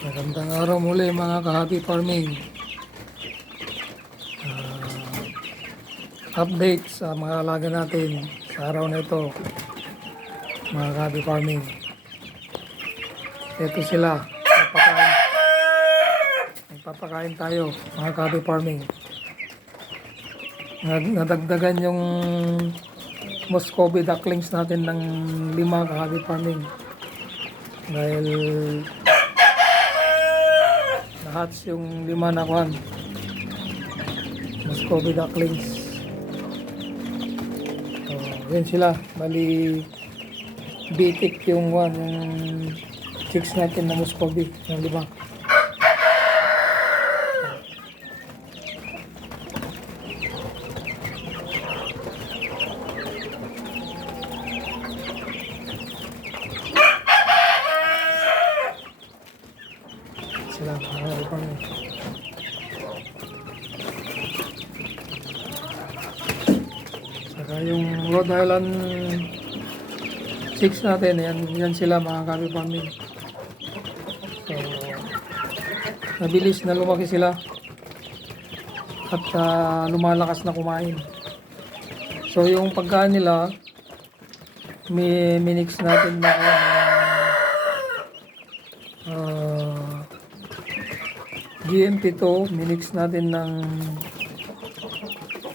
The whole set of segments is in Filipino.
Magandang araw muli mga ka-happy farming. Ah, update sa mga alaga natin sa araw na ito. Mga ka-happy farming. Ito sila. Papakain. Magpapakain tayo mga ka-happy farming. Nad- Nadagdagan yung Muscovy ducklings natin ng lima ka-happy farming. Dahil lahat yung lima na kwan. Muscovy ducklings. So, yun sila. Bali, bitik yung kwan, yung chicks natin na Muscovy. Yung lima. Sila, farming. Saka yung Rhode Island 6 natin, yan, yan sila mga kami farming. So, nabilis na lumaki sila at ah, lumalakas na kumain. So, yung pagkain nila, mi minix natin na ah, GMP to, minix natin ng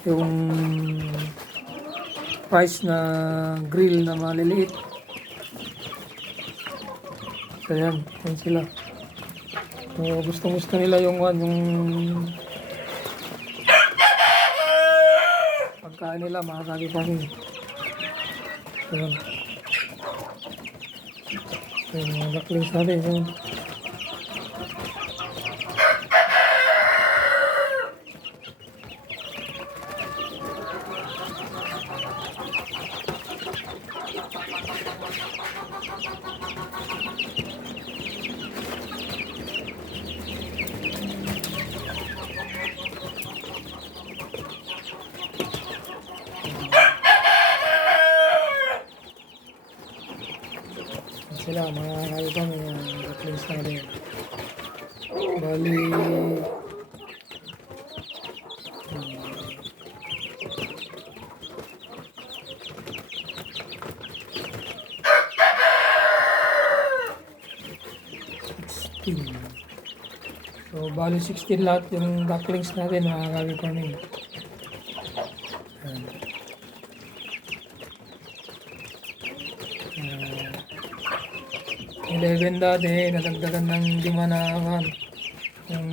yung price na grill na maliliit. So yan, yan sila. So, gusto gusto nila yung one, yung pagkain nila, makakali pa rin. So yan. So yung natin, yung Yan sila, mga kaibang yung ducklings natin. Bali. So, bali 16 lahat yung ducklings natin, mga kaibang farming. 11 dati, nadagdagan ng lima na kan, yung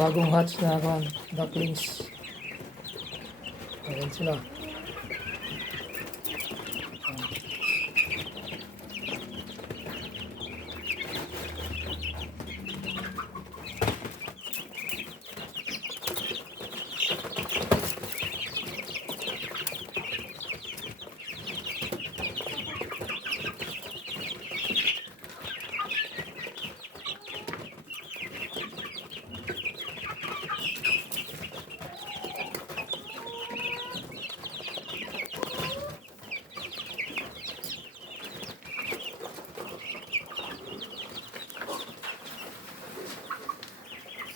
bagong hatch na kan, ducklings. Ayan sila.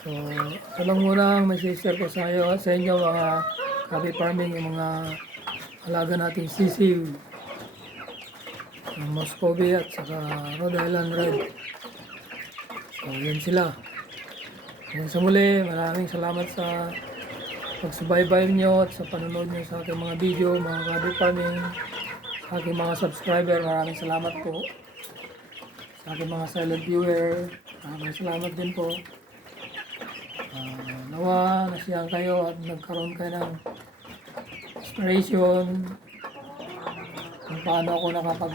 So, ito lang muna ang may share ko sa, iyo, sa inyo mga happy farming, yung mga alaga nating sisiw. Muscovy at saka Rhode Island Red. So, yun sila. Hanggang sa muli, maraming salamat sa pagsubaybay nyo at sa panonood nyo sa aking mga video, mga happy farming, sa aking mga subscriber. Maraming salamat po. Sa aking mga silent viewer, maraming salamat din po. Ah, nawa, nasiyahan kayo at nagkaroon kayo ng inspiration kung paano ako nakapag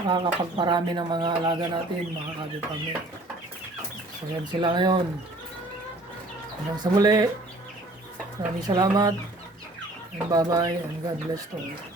nakakapagparami ng mga alaga natin, mga kabipami. So, yan sila ngayon. Hanggang sa muli, maraming salamat, and bye-bye, and God bless to all.